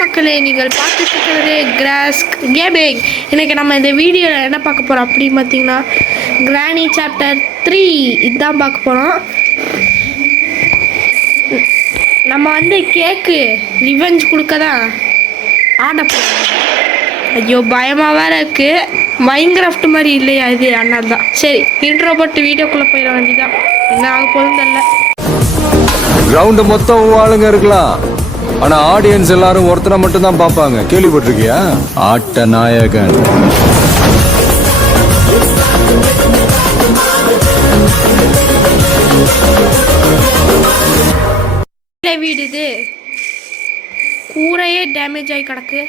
மக்களே நீங்கள் பார்த்துட்டு இருக்கிறது கிராஸ் கேமிங் இன்றைக்கி நம்ம இந்த வீடியோவில் என்ன பார்க்க போகிறோம் அப்படின்னு பார்த்தீங்கன்னா கிராணி சாப்டர் த்ரீ இதுதான் பார்க்க போகிறோம் நம்ம வந்து கேக்கு ரிவெஞ்ச் கொடுக்க தான் ஆர்டர் பண்ணோம் ஐயோ பயமாக வேற இருக்குது மைன்கிராஃப்ட் மாதிரி இல்லையா இது? அண்ணா தான். சரி இன்ட்ரோ போட்டு வீடியோக்குள்ளே போயிட வேண்டியதான் என்ன ஆக போதும் தெரியல கிரவுண்டு மொத்தம் ஆளுங்க இருக்கலாம். ஆனா ஆடியன்ஸ் எல்லாரும் ஒருத்தரை மட்டும் தான் பார்ப்பாங்க. கேள்விப்பட்டிருக்கியா? ஆட்ட நாயகன். வீடு இது கூரையே டேமேஜ் ஆகி கிடக்கு.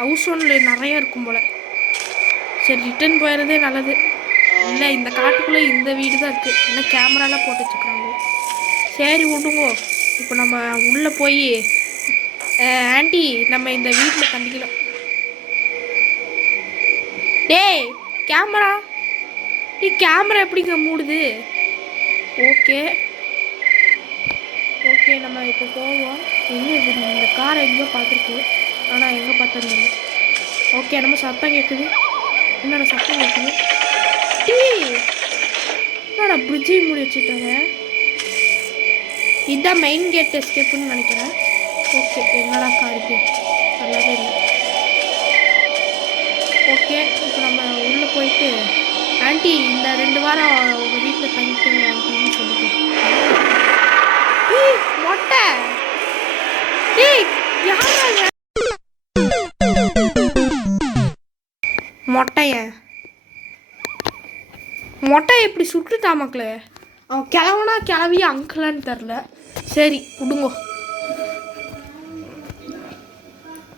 ஹவுஸ் ஓனில் நிறைய இருக்கும் போல. சரி ரிட்டர்ன் போயிடுறதே நல்லது. இல்லை இந்த காட்டுக்குள்ளே இந்த வீடு தான் இருக்குது என்ன கேமராலாம் போட்டு வச்சுக்கிறாங்க சரி விடுங்கோ. இப்போ நம்ம உள்ளே போய் ஆண்டி நம்ம இந்த வீட்டில் கண்டிக்கலாம் டேய் கேமரா. டீ கேமரா எப்படிங்க மூடுது? ஓகே. ஓகே நம்ம இப்போ போவோம். எங்கே இருக்குது? இந்த காரை எங்கேயோ பார்த்துருக்கு. ஆனால் எங்கே பார்த்துருந்தோம் ஓகே நம்ம சத்தம் கேட்குது. என்னோட சத்தம் கேட்குது? டீ என்னோட பிரிட்ஜை மூடி வச்சுட்டாங்க? இதுதான் மெயின் கேட் எஸ்கேப்புன்னு நினைக்கிறேன். ஓகே என்னடா காருக்கு நல்லாவே இல்லை. ஓகே இப்போ நம்ம உள்ளே போயிட்டு ஆண்டி இந்த ரெண்டு வாரம் உங்கள் வீட்டில் தங்கிக்கிறேன் ஆண்டின்னு சொல்லிட்டு. மொட்டை! மொட்டைய. மொட்டை எப்படி சுட்டுட்டா மக்களே? அவன் கிளவுனா கிளவி அங்கிளான்னு தெரில சரி விடுங்கோ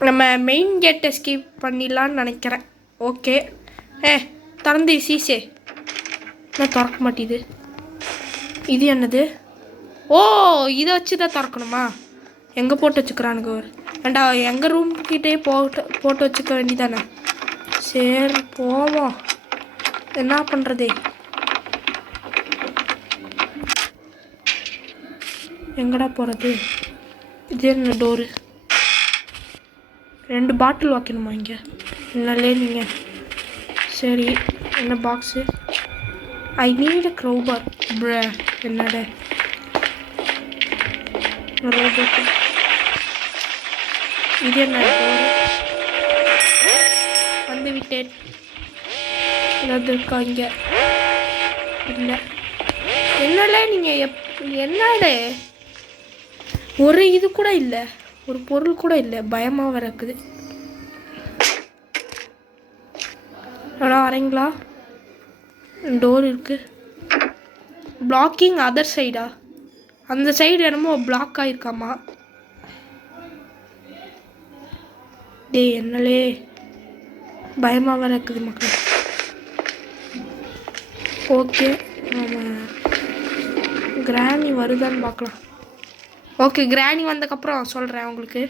நம்ம மெயின் கேட் எஸ்கேப் பண்ணிடலான்னு நினைக்கிறேன். ஓகே ஏ திறந்து சீசே நான் திறக்க மாட்டேது இது என்னது? ஓ இதை வச்சு தான் திறக்கணுமா? எங்கே போட்டு வச்சுக்கிறானுங்க ஒரு ஏண்டா எங்கள் ரூம் கிட்டே போட்டு போட்டு வச்சுக்க வேண்டியதானே? சரி போவோம். என்ன பண்ணுறதே எங்கடா போகிறது இது என்ன டோரு ரெண்டு பாட்டில் வைக்கணுமா இங்கே? என்னலே நீங்கள் சரி என்ன பாக்ஸு ஐ நீட் அ க்ரௌபர் ப்ர என்னட ரோபோட்டு இது என்ன வந்து விட்டேன். ஏதாவது இருக்கா இங்கே? இல்லை. என்னடே நீங்கள் எப் என்னடே ஒரு இது கூட இல்லை. ஒரு பொருள் கூட இல்லை. பயமாக வரக்குது இருக்குது ஆனால் வரீங்களா டோர் இருக்குது பிளாக்கிங் அதர் சைடா அந்த சைடு என்னமோ பிளாக் ஆகிருக்காமா டேய் என்னலே? பயமாக வேற இருக்குது மக்கள். ஓகே நம்ம கிராணி வருதான்னு பார்க்கலாம். ஓகே கிராணி வந்ததுக்கப்புறம் சொல்கிறேன் உங்களுக்கு.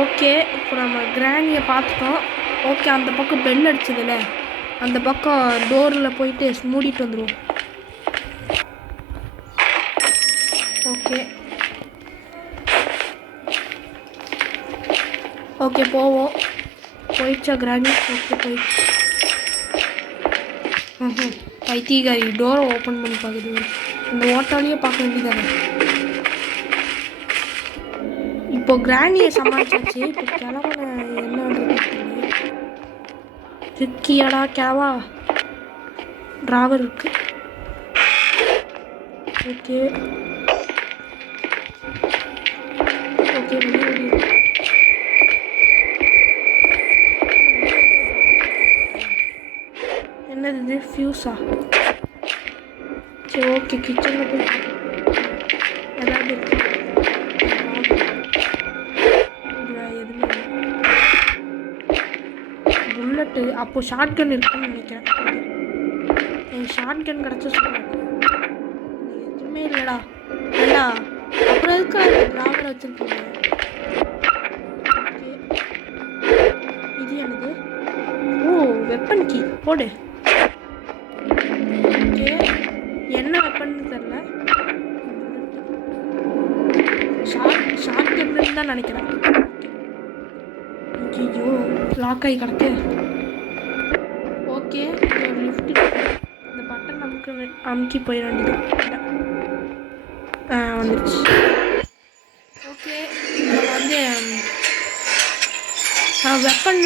ஓகே இப்போ நம்ம கிராணியை பார்த்துட்டோம். ஓகே அந்த பக்கம் பெல் அடிச்சதுல. அந்த பக்கம் டோரில் போயிட்டு மூடிட்டு வந்துடுவோம் ஓகே. ஓகே போவோம். போயிடுச்சா கிராணி ஓகே போயிடுச்சு. ம் பைத்தியகாரி டோரை ஓப்பன் பண்ணி பார்க்குது. இந்த ஓட்டாலேயே பார்க்க வேண்டியதானே இப்போ கிராண்டியை சமாளிச்சாச்சு. இப்போ கிழவனை என்ன பண்ணுறது இருக்கியாடா கிழவா. டிராவர் இருக்கு. ஓகே. ஓகே என்னது இது? ஃபியூஸா ஓகே கிச்சனில் போய் ஏதாவது எதுவுமே புல்லட்டு அப்போது ஷார்ட் கன் இருக்குன்னு நினைக்கிறேன். என் ஷார்ட் கன் கிடச்சா சொல்லுவேன் எதுவுமே இல்லைடா. ஏண்டா அப்புறம் எதுக்கு அந்த டிராவலை வச்சுருக்கீங்க? இது என்னது? ஓ வெப்பன் கீ போடு. தான் நினைக்கிறேன். ஐயோ லாக் ஆகி கிடக்கு. ஓகே லிஃப்ட் இந்த பட்டன் நமக்கு அமுக்கி போயிட வேண்டியது. ஆ வந்துருச்சு. ஓகே நம்ம வந்து வெப்பன்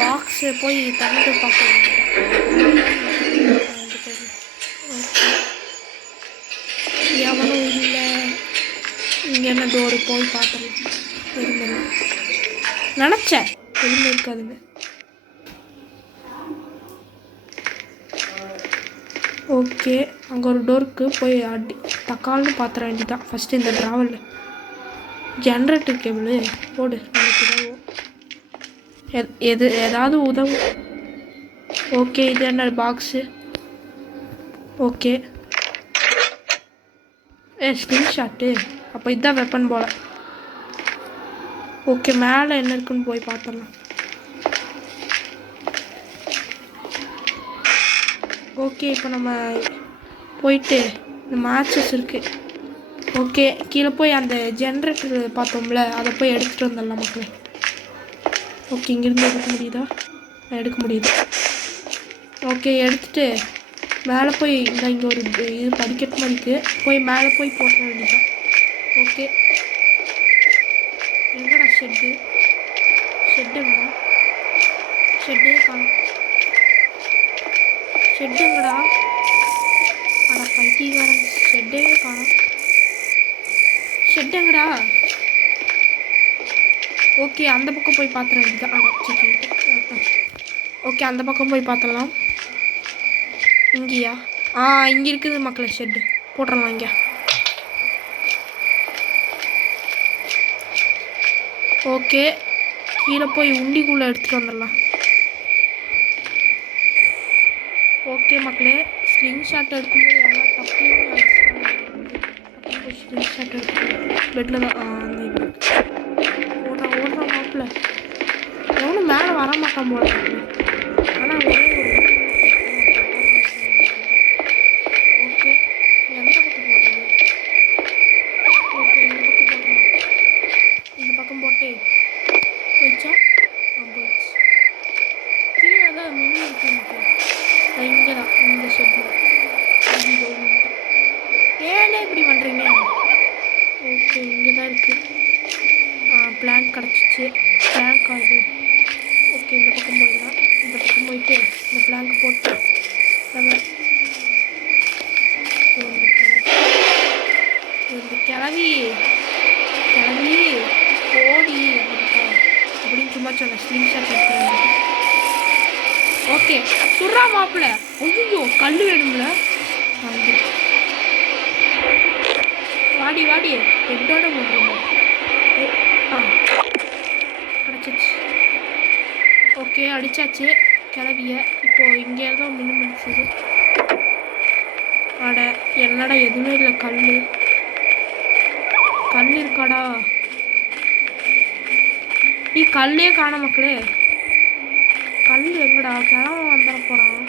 பாக்ஸ் போய் திறந்து பார்க்கணும் எவனும் இல்லை. இங்கே என்ன டோரு போய் பார்த்துடலாம் நினச்சேன். எதுவுமே இருக்காதுங்க. ஓகே அங்கே ஒரு டோருக்கு போய் அடி தக்கால்னு பார்த்துற வேண்டியதான் ஃபஸ்ட்டு இந்த ட்ராவலில் ஜென்ரேட்டர் கேபிள் போடு. நமக்கு உதவும் எத்- எது ஏதாவது உதவும். ஓகே இது என்ன box okay. A slingshot அப்போ இதுதான் வெப்பன் போல. ஓகே மேலே என்ன இருக்குன்னு போய் பார்த்தலாம் ஓகே இப்போ நம்ம போயிட்டு இந்த மேட்சஸ் இருக்குது ஓகே கீழே போய் அந்த ஜென்ரேட்டர் பார்த்தோம்ல அதை போய் எடுத்துகிட்டு வந்துடலாம் மக்களே. ஓகே இங்கேருந்து எடுக்க முடியுதா? எடுக்க முடியுது. ஓகே எடுத்துட்டு மேலே போய் இந்த இங்கே ஒரு இது படிக்கட்டு மாதிரி இருக்குது போய் மேலே போய் போட்ட வேண்டியதான் ஓகே. ஷெட்டு. ஷெட்டு ஷெட்டே காணும். ஷெட்டுங்கடா ஆனால் அட பைத்தியக்காரன் ஷெட்டே காணும். ஷெட்டுங்கடா ஓகே அந்த பக்கம் போய் பார்த்துட வேண்டியதான் ஓகே அந்த பக்கம் போய் பார்த்துடலாம் இங்கேயா? ஆ இங்கே இருக்குது மக்களை ஷெட்டு. போட்டுடலாம் இங்கே. ஓகே. கீழே போய் உண்டிக்குள்ளே எடுத்துகிட்டு வந்துடலாம். ஓகே மக்களே ஸ்க்ரீன்ஷாட் எடுக்கும்போது எவ்வளோ தப்பு ஸ்க்ரீன்ஷாட் ஷாட் பெட்டில் தான் அந்த இது. ஓடுறான் ஓடுறான் மாப்பிள்ள. எவனும் மேலே வர மாட்டான் போல ஆனால் ஒரே ஒரு ஓகே எந்த பக்கம் போடுறது ஓகே இந்த பக்கம் போடுறோம் இந்த பக்கம் போட்டு போயிடுச்சா ஆ போயிடுச்சு கீழே தான் மினி இருக்கு எனக்கு இங்கே தான் இந்த ஷெட்டில் ஏழே இப்படி பண்ணுறீங்க ஓகே இங்கே தான் இருக்குது பிளாங்க் கிடச்சிச்சு பிளாங்க் ஆகுது ஓகே இந்த பக்கம் போயிடலாம் இந்த பக்கம் இந்த பிளாங்க் போட்டு நம்ம இந்த கிளவி கிளவி ஓடி அப்படின்னு சும்மா சொன்னேன் ஸ்க்ரீன்ஷாட் எடுத்துருந்தேன் ஓகே சுடுறா மாப்பிள்ள ஐயோ கல் வேணும்ல. வந்துருச்சு வாடி வாடி. ஹெட்டோட போட்டுருந்தோம். ஆ. கிடச்சிச்சு ஓகே அடிச்சாச்சு. கிளவிய. இப்போ இங்கே தான் மின்னு முடிச்சது. அட என்னடா எதுவுமே இல்லை கல் கல் இருக்காடா. நீ கல்லே காண மக்களே. கல் எங்கடா? கிழவன் வந்துட போகிறான்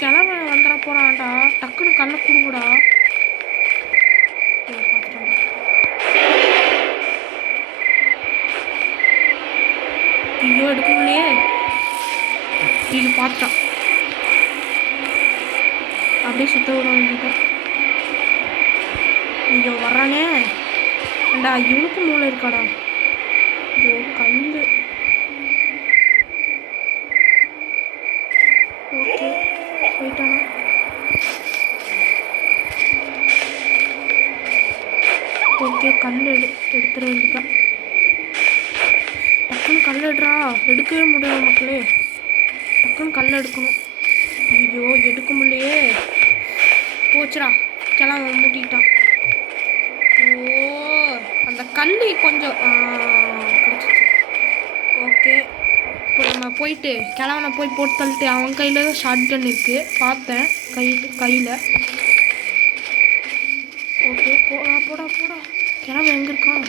கிழவன் வந்துட போகிறான்டா டக்குன்னு கல்லை கொடுங்கடா. ஐயோ எடுக்கலையே முடியலையே இது பார்த்துட்டான். அப்படியே சுத்த விட வேண்டியதான் ஐயோ வர்றானே. ஏண்டா இவனுக்கு மூளை இருக்காடா? ஐயோ கல் ஓகே போயிட்டானா? ஓகே கல் எடு எடுத்துட வேண்டியதான் டக்குன்னு கல் எடுறா. எடுக்கவே முடியாது மக்களே. டக்குன்னு கல் எடுக்கணும். ஐயோ எடுக்க முடியலையே. போச்சுடா. கிளம்ப மூட்டிக்கிட்டான். ஓ அந்த கல் கொஞ்சம் ஆ, ஓகே. இப்போ நம்ம போயிட்டு கிழவனை போய் போட்டு தள்ளிட்டு அவன் கையில் தான் ஷார்ட் கன் இருக்குது பார்த்தேன். கை கையில். ஓகே போடா போடா போடா. கிழவன் எங்கே இருக்கான்?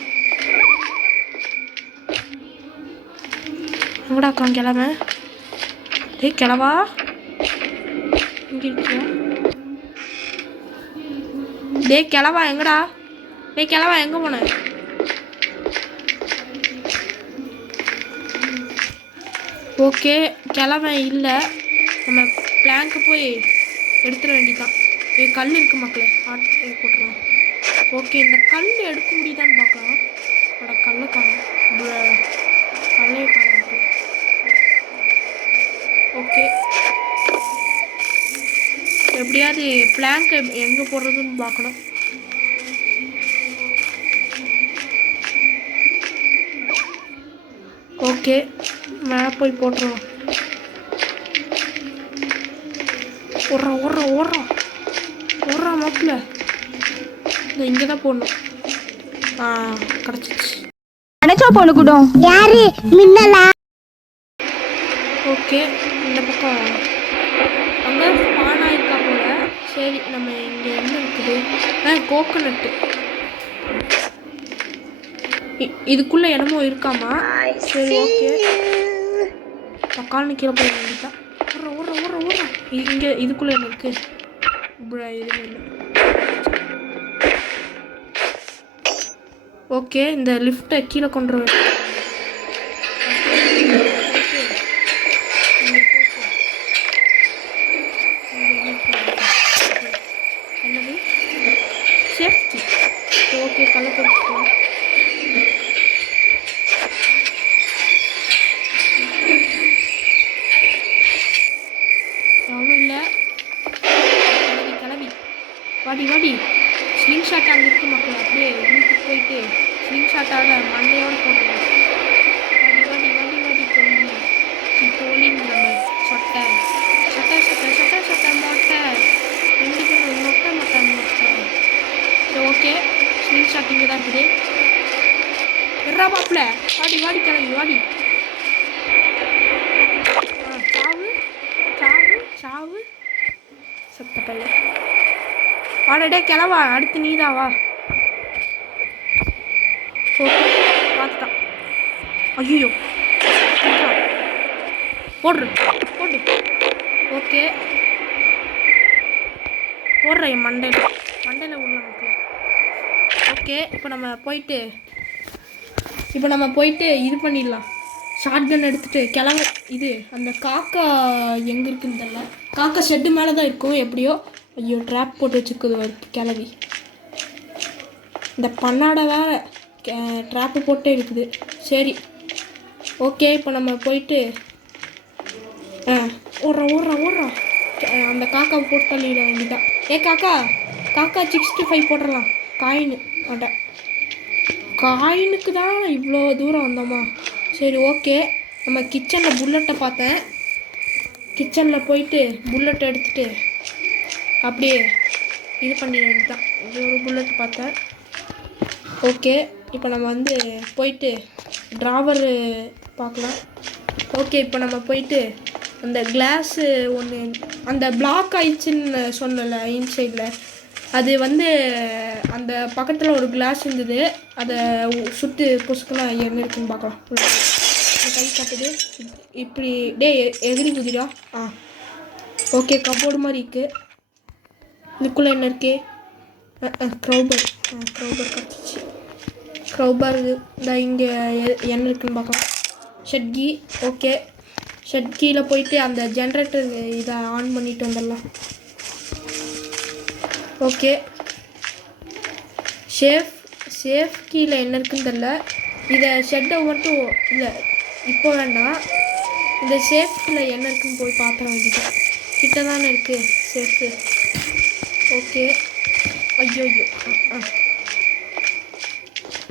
எங்கடா இருக்கான் கிழவன்? ஏ கிளவா இங்கே இருக்கியா டே கிளவா எங்கடா? டே கிளவா எங்கே போன? ஓகே கிளவன் இல்லை. நம்ம பிளாங்க்கு போய் எடுத்துட வேண்டிதான் ஏ கல் இருக்குது மக்களே ஆட் போட்டுருவோம். ஓகே இந்த கல் எடுக்க முடியுதான்னு பார்க்கலாம். அதோட கல்லை காணும். கல்லை ஓகே. எப்படியாவது பிளாங்க் எங்கே போடுறதுன்னு பார்க்கணும். ஓகே மேலே போய் போட்டுருவோம் ஓடுறோம் ஓடுறோம் ஓடுறோம். ஓடுறோம் மாப்பிள்ள. இந்த இங்கே தான் போடணும். ஆ கிடச்சிச்சு. அணைச்சா பொண்ணுக்குடும் யாரு? மின்னலா? ஓகே. அங்கே ஸ்பான் ஆயிருக்கா போல. சரி நம்ம இங்கே என்ன இருக்குது? ஆ கோகோனட்டு இதுக்குள்ளே என்னமோ இருக்காமா? சரி ஓகே தக்காளி கீழே போய் வேண்டியதான் ஓடுற ஓடுற ஓடுற ஓடுற. இது இங்கே இதுக்குள்ளே என்ன இருக்குது இப்படி எதுவும் இல்லை. ஓகே இந்த லிஃப்ட்டை கீழே கொண்டு வர என்னது சேஃப்டி ஓகே கல்ல போட்டுக்கலாம் எவனும் இல்லை கிளவி கிளவி வாடி வாடி ஸ்லிங் ஷாட் அங்கே இருக்கு மக்கள் அப்படியே வீட்டுக்கு போயிட்டு ஸ்லிங் ஷாட்டால் மண்டையோடு போட்டுருவோம் வாடி வாடி வாடி வாடி தோழி நீ தோழின்னு நம்ம சொட்டை சொட்டை சொட்டை சொட்டை சொட்டை மொட்டை ரெண்டு பேரும் மொட்டை மொட்டை மொட்டை சரி ஓகே ஸ்லிங் ஷாட் இங்கே தான் இருக்குது எறா மாப்பிள்ள வாடி வாடி கிளம்பி வாடி ஆ, சாவு சாவு சாவு சத்த பையன். வாடடே கிளவா அடுத்து நீதா வா. பார்த்துட்டான். ஐயோ போடுற போடு. ஓகே. போடுற என் மண்டையில். மண்டையில் உள்ள ஓகே இப்போ நம்ம போயிட்டு இப்போ நம்ம போயிட்டு இது பண்ணிடலாம். ஷார்ட் கன் எடுத்துகிட்டு கிளம்ப. இது அந்த காக்கா எங்கே இருக்குன்னு தெரியல. காக்கா ஷெட்டு மேலே தான் இருக்கும். எப்படியோ? ஐயோ ட்ராப் போட்டு வச்சுருக்குது ஒரு கிளவி இந்த பண்ணாடை வேற ட்ராப்பு போட்டே இருக்குது. சரி. ஓகே இப்போ நம்ம போயிட்டு ஆ ஓடுறோம் ஓடுறோம் ஓடுறோம் அந்த காக்காவை போட்டு தள்ளிட வேண்டிதான் ஏ காக்கா காக்கா சிக்ஸ்டி ஃபைவ் போட்டுடலாம் காயின் அட. காயினுக்கு தான் இவ்வளோ தூரம் வந்தோமா? சரி ஓகே நம்ம கிச்சனில் புல்லட்டை பார்த்தேன். கிச்சனில் போயிட்டு புல்லட் எடுத்துட்டு அப்படியே இது பண்ணிடுறது தான் இது ஒரு புல்லட் பார்த்தேன். ஓகே இப்போ நம்ம வந்து போயிட்டு ட்ராவரு பார்க்கலாம். ஓகே இப்போ நம்ம போயிட்டு அந்த கிளாஸு ஒன்று அந்த பிளாக் ஆயிடுச்சுன்னு சொன்னல இன்சைடில் அது வந்து அந்த பக்கத்தில் ஒரு கிளாஸ் இருந்தது. அதை சுட்டு புசுக்குனா என்ன இருக்குன்னு பார்க்கலாம். கை காட்டுது. இப்படி டே எகிரி குதிரா ஆ. ஓகே கபோர்டு மாதிரி இருக்குது இதுக்குள்ளே என்ன இருக்கே? க்ரௌபர் ஆ க்ரௌபர் கிடச்சிச்சு க்ரௌபர் இந்த இங்கே என்ன இருக்குன்னு பார்க்கலாம். ஷெட்கி ஓகே ஷெட்கியில் போயிட்டு அந்த ஜென்ரேட்டர் இதை ஆன் பண்ணிட்டு வந்துடலாம். ஓகே ஷேஃப் சேஃப் கீழே என்ன இருக்குன்னு தெரில இதை ஷெட்டை மட்டும் இல்லை இப்போ வேண்டாம் இந்த சேஃப்டில் என்ன இருக்குன்னு போய் பார்த்துட வேண்டியது கிட்ட தானே இருக்குது சேஃப்டு ஓகே ஐயோ ஐயோ. ஆ, ஆ.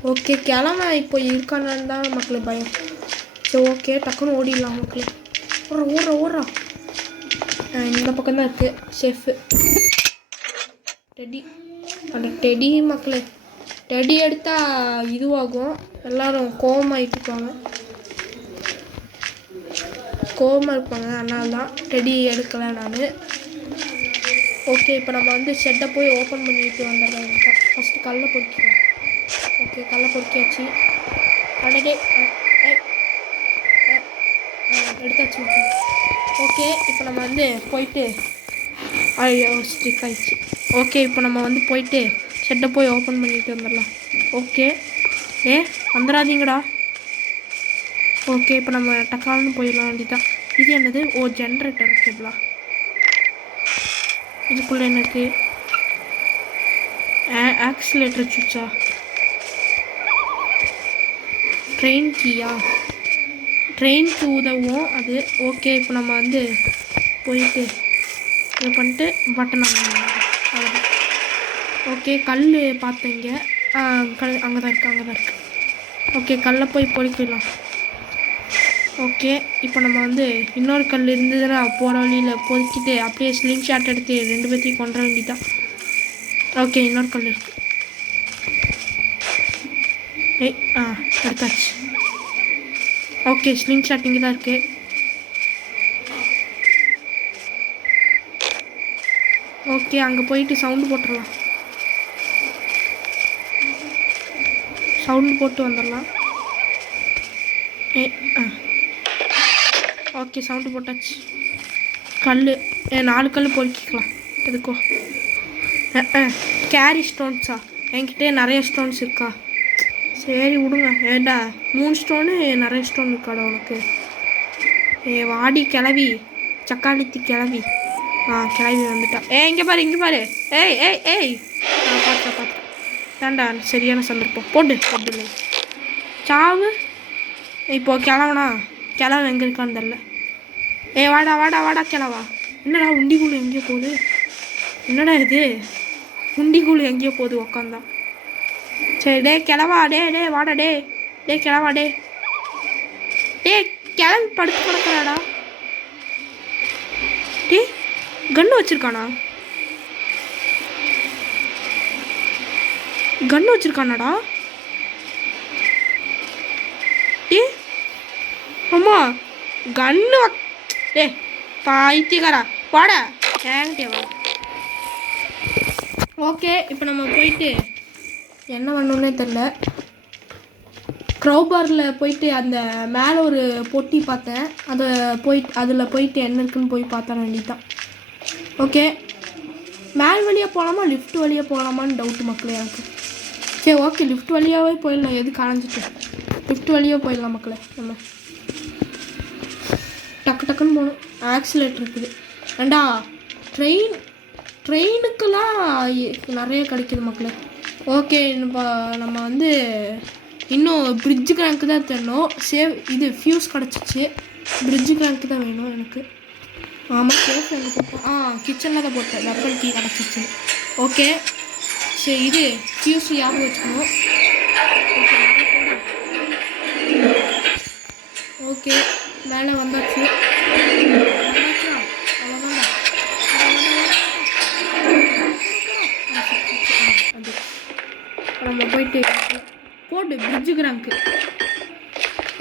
ஓகே கிளம்ப. இப்போ இருக்கானான்னு தான் மக்களுக்கு பயம். சரி ஓகே டக்குன்னு ஓடிடலாம் மக்களே ஓடுற ஓடுற ஓடுறா. இந்த பக்கம் தான் இருக்குது ஷெஃப்பு டெடி அந்த டெடி மக்களே. டெடி எடுத்தால் இதுவாகும். எல்லாரும் கோவமாயிட்டு இருப்பாங்க கோவமாக இருப்பாங்க. அதனால தான் ரெடி எடுக்கலை நான். ஓகே இப்போ நம்ம வந்து ஷெட்டை போய் ஓப்பன் பண்ணிட்டு வந்துடலாம் ஃபஸ்ட்டு கல்லை பொறுக்கிக்கலாம் ஓகே கல்லை பொறுக்கியாச்சு. அடகே எடுத்தாச்சு ஓகே ஓகே இப்போ நம்ம வந்து போயிட்டு ஐயோ ஸ்டிக் ஆயிடுச்சு. ஓகே இப்போ நம்ம வந்து போயிட்டு ஷெட்டை போய் ஓப்பன் பண்ணிட்டு வந்துடலாம். ஓகே ஏ வந்துடாதீங்கடா. ஓகே இப்போ நம்ம டக்கால்னு போயிடலாம் வேண்டியதான் இது என்னது? ஓ ஜென்ரேட்டர் கேபிளா இதுக்குள்ளே எனக்கு ஆக்சிலேட்டர் சுவிட்சா ட்ரெயின் கீயா ட்ரெயினுக்கு உதவும். அது ஓகே இப்போ நம்ம வந்து போயிட்டு இது பண்ணிட்டு பட்டன் அவ்வளோதான் ஓகே கல் பார்த்தீங்க கல் அங்கே தான் இருக்குது அங்கே தான் இருக்குது ஓகே கல்லை போய் பொறிக்கலாம். ஓகே இப்போ நம்ம வந்து இன்னொரு கல் இருந்ததுன்னா போகிற வழியில் பொறுக்கிட்டு அப்படியே ஸ்லிம் ஷாட் எடுத்து ரெண்டு பேர்த்தையும் கொண்ட வேண்டிதான் ஓகே இன்னொரு கல் இருக்கு. ஏய் ஆ எடுத்தாச்சு. ஓகே ஸ்லிங் ஷாட் இங்கே தான் இருக்குது ஓகே அங்கே போயிட்டு சவுண்டு போட்டுடலாம் சவுண்டு போட்டு வந்துடலாம். ஏ ஆ. ஓகே சவுண்டு போட்டாச்சு. கல் ஏ நாலு கல் பொறுக்கிக்கலாம். எதுக்கோ கேரி ஸ்டோன்ஸா என்கிட்டே நிறைய ஸ்டோன்ஸ் இருக்கா? சரி விடுங்க. ஏண்டா மூணு ஸ்டோனு நிறைய ஸ்டோன் இருக்காடா உனக்கு? ஏ வாடி கிளவி. சக்காளித்தி கிளவி. ஆ கிளவி வந்துட்டா. ஏ இங்கே பாரு இங்கே பாரு. ஏய் ஏய் ஏய். ஆ பார்த்தேன் பார்த்தேன் ஏண்டா சரியான சந்தர்ப்பம். போட்டு போட்டு சாவு. இப்போ கிளவனா கிளவன் எங்கே இருக்கான்னு தெரில ஏ வாடா வாடா வாடா கிளவா. என்னடா உண்டிக்குள்ள எங்கேயோ போகுது? என்னடா இது? உண்டிக்குள்ள எங்கேயோ போகுது உக்காந்தா. சரி டே கிளவா டே டே வாடா டே டே கிளவா டே டே கிளம்பி படுத்து கிடக்குறாடா. டே கன்று வச்சுருக்கானா? கன்று வச்சுருக்கானாடா? டே அம்மா கன்று டே பைத்தியக்காரா வாடா ஏங்கிட்டே வா ஓகே இப்போ நம்ம போயிட்டு என்ன பண்ணணுன்னே தெரில க்ரௌபாரில் போயிட்டு அந்த மேலே ஒரு பொட்டி பார்த்தேன். அதை போய் அதில் போயிட்டு என்ன இருக்குன்னு போய் பார்த்தேன் வேண்டியதான் ஓகே. மேல் வழியாக போகலாமா லிஃப்ட் வழியாக போகலாமான்னு டவுட்டு மக்களே எனக்கு. சரி ஓகே லிஃப்ட் வழியாகவே போயிடலாம். எது களைஞ்சிட்டு லிஃப்ட் வழியாக போயிடலாம் மக்களே நம்ம. டக்கு டக்குன்னு போகணும். ஆக்சிலேட்டர் இருக்குது. ஏண்டா ட்ரெயின் ட்ரெயினுக்கெல்லாம் நிறைய கிடைக்குது மக்களே. ஓகே இப்போ நம்ம வந்து இன்னும் பிரிட்ஜு கணக்கு தான் தரணும். சேவ் இது ஃபியூஸ் கிடச்சிச்சு. பிரிட்ஜு கணக்கு தான் வேணும் எனக்கு. ஆமாம் சேஃப் எனக்கு ஆ கிச்சனில் தான் போட்டேன். வெப்பன் டீ கிடச்சிச்சு. ஓகே சரி இது ஃபியூஸ் யார் வச்சுக்கணும்? ஓகே மேலே வந்தாச்சு. நம்ம போயிட்டு போட்டு பிரிட்ஜுக்கு கிராங்க்கு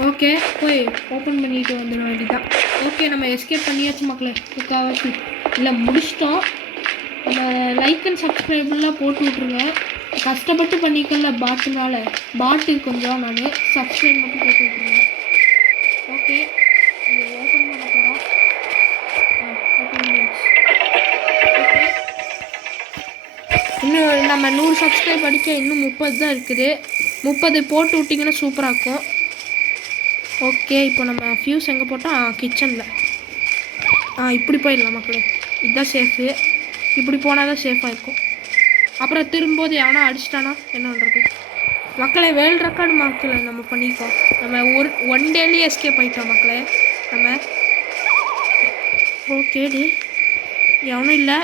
ஓகே போய் ஓப்பன் பண்ணிட்டு வந்துட வேண்டியதான் ஓகே நம்ம எஸ்கேப் பண்ணியாச்சு மக்களே. முக்கால்வாசி இல்லை முடிச்சிட்டோம். நம்ம லைக் அண்ட் சப்ஸ்கிரைப்லாம் போட்டு விட்ருங்க கஷ்டப்பட்டு பண்ணிக்கல பாட்டுனால. பாட்டு கொஞ்சம் நான். சப்ஸ்கிரைப் மட்டும் நம்ம நூறு சப்ஸ்கிரைப் அடிக்க இன்னும் முப்பது தான் இருக்குது. முப்பது போட்டு விட்டிங்கன்னா சூப்பராக இருக்கும். ஓகே இப்போ நம்ம ஃபியூஸ் எங்கே போட்டால் கிச்சனில் ஆ இப்படி போயிடலாம் மக்களே. இதுதான் சேஃபு இப்படி போனால் தான் சேஃபாக இருக்கும். அப்புறம் திரும்போது எவனா அடிச்சிட்டானா? என்ன பண்ணுறது மக்களை வேர்ல்டு ரெக்கார்டு மக்களை நம்ம பண்ணியிருக்கோம் நம்ம ஒரு ஒன் டேலேயே எஸ்கேப் ஆகிட்டோம் மக்களே. நம்ம ஓகேடி எவனும் இல்லை.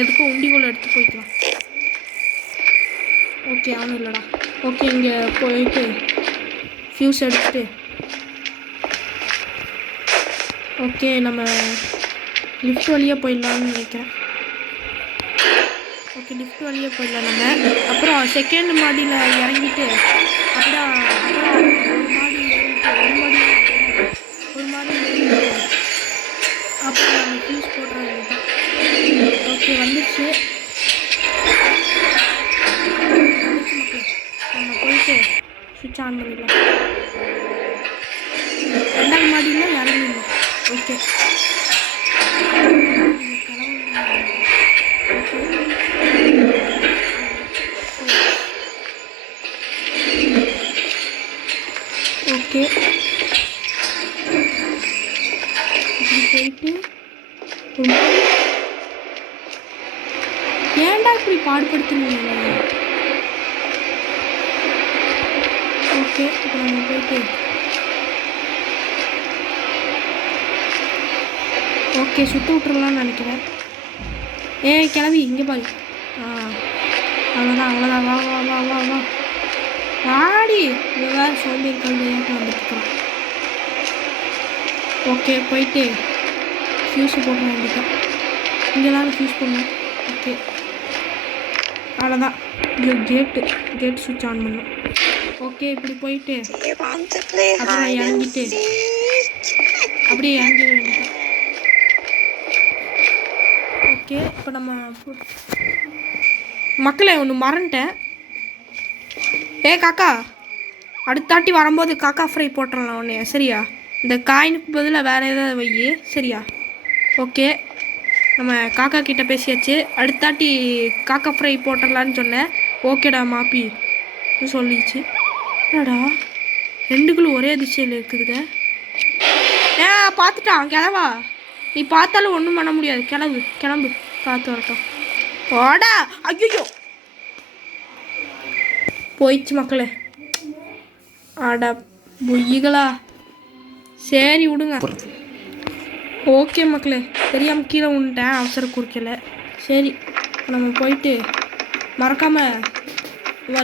எதுக்கும் உண்டிகோல் எடுத்து போய்க்கலாம் ஓகே அவனும் இல்லைடா. ஓகே இங்கே போயிட்டு ஃபியூஸ் எடுத்துட்டு. ஓகே நம்ம லிஃப்ட் வழியாக போயிடலாம்னு நினைக்கிறேன். ஓகே லிஃப்ட் வழியாக போயிடலாம் நம்ம. அப்புறம் செகண்ட் மாடியில் இறங்கிட்டு அப்புறம் அப்புறம் ஓகே வந்துச்சு. நம்ம போயிட்டு சுவிட்ச் ஆன் பண்ணிடலாம் ரெண்டாவது மாடியில் இறங்கிடலாம். ஓகே ஓகே சுத்த விட்டுறலாம்னு நினைக்கிறேன். ஏய் கிளவி இங்கே பாரு. ஆ அவ்வளோதான் அவ்வளோதான் வா வா வா வா வா. ஆடி வேறு சோம்பேறி கழுதையாட்டு வந்துட்டுருக்கான் ஓகே போயிட்டு ஃபியூஸை போட வேண்டியதான் இங்கே தான் ஃபியூஸ் பண்ணணும் ஓகே. அவ்வளோதான் இது கேட்டு கேட் சுவிட்ச் ஆன் பண்ணும் ஓகே இப்படி போயிட்டு அப்புறம் இறங்கிட்டு? அப்படியே இறங்கிட வேண்டியதான் ஓகே இப்போ நம்ம மக்களை ஒன்று மறந்துட்டேன். ஏ காக்கா அடுத்தாட்டி வரும்போது காக்கா ஃப்ரை போட்டுடலாம் உடனே சரியா? இந்த காயினுக்கு பதிலாக வேறு ஏதாவது வை சரியா? ஓகே நம்ம காக்கா கிட்டே பேசியாச்சு. அடுத்தாட்டி காக்கா ஃப்ரை போட்டுடலான்னு சொன்னேன். ஓகேடா மாப்பி சொல்லிச்சு. என்னடா ரெண்டுக்குள்ளும் ஒரே திசையில் இருக்குதுங்க. ஏ பார்த்துட்டான் கிளவா? நீ பார்த்தாலும் ஒன்றும் பண்ண முடியாது. கிளம்பு கிளம்பு. பார்த்து வரட்டும். ஓடா ஐயோ போயிடுச்சு மக்களே. ஆடா பொய்களா? சரி விடுங்க. ஓகே மக்களே. தெரியாமல் கீழே விழுந்துட்டேன். அவசர குறுக்கல. சரி நம்ம போயிட்டு மறக்காமல்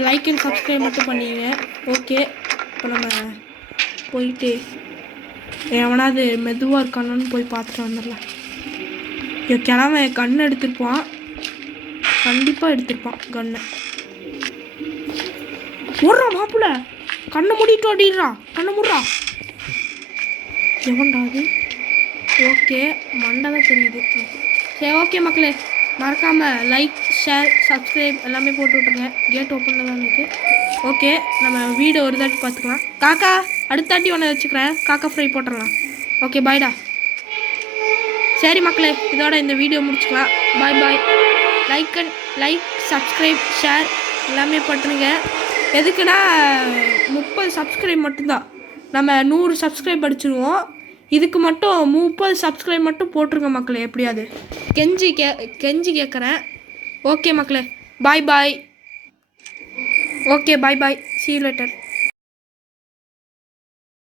லைக் அண்ட் சப்ஸ்கிரைப் மட்டும் பண்ணிங்க ஓகே இப்போ நம்ம போயிட்டு எவனாவது மெதுவாக இருக்கானான்னு போய் பார்த்துட்டு வந்துடலாம். ஐயோ கிழமை கண் எடுத்திருப்பான். கண்டிப்பாக எடுத்திருப்பான் கண்ணை. ஓடுறா மாப்பிள்ள. கண்ணை மூடிட்டு அடிடுறான் கண்ணை முடுறா. எவன்டா அது? ஓகே மண்டை தான் தெரியுது. சரி ஓகே மக்களே. மறக்காமல் லைக் ஷேர் சப்ஸ்கிரைப் எல்லாமே போட்டு விட்ருங்க கேட் ஓப்பனில் தான் இருக்குது ஓகே நம்ம வீடு ஒரு தாட்டி பார்த்துக்கலாம். காக்கா! அடுத்தாட்டி ஒன்று வச்சுக்கிறேன். காக்கா ஃப்ரை போட்டுடலாம். ஓகே பாய்டா சரி மக்களே இதோட இந்த வீடியோ முடிச்சுக்கலாம். Bye bye like and like subscribe share எல்லாமே பண்ணுங்க. எதுக்குன்னா முப்பது சப்ஸ்கிரைப் மட்டும்தான். நம்ம நூறு சப்ஸ்கிரைப் அடிச்சிருவோம். இதுக்கு மட்டும் முப்பது சப்ஸ்கிரைப் மட்டும் போட்டிருங்க மக்களே எப்படியாவது கெஞ்சி கே கெஞ்சி கேட்குறேன் ஓகே மக்களே. பாய் bye okay bye bye sea you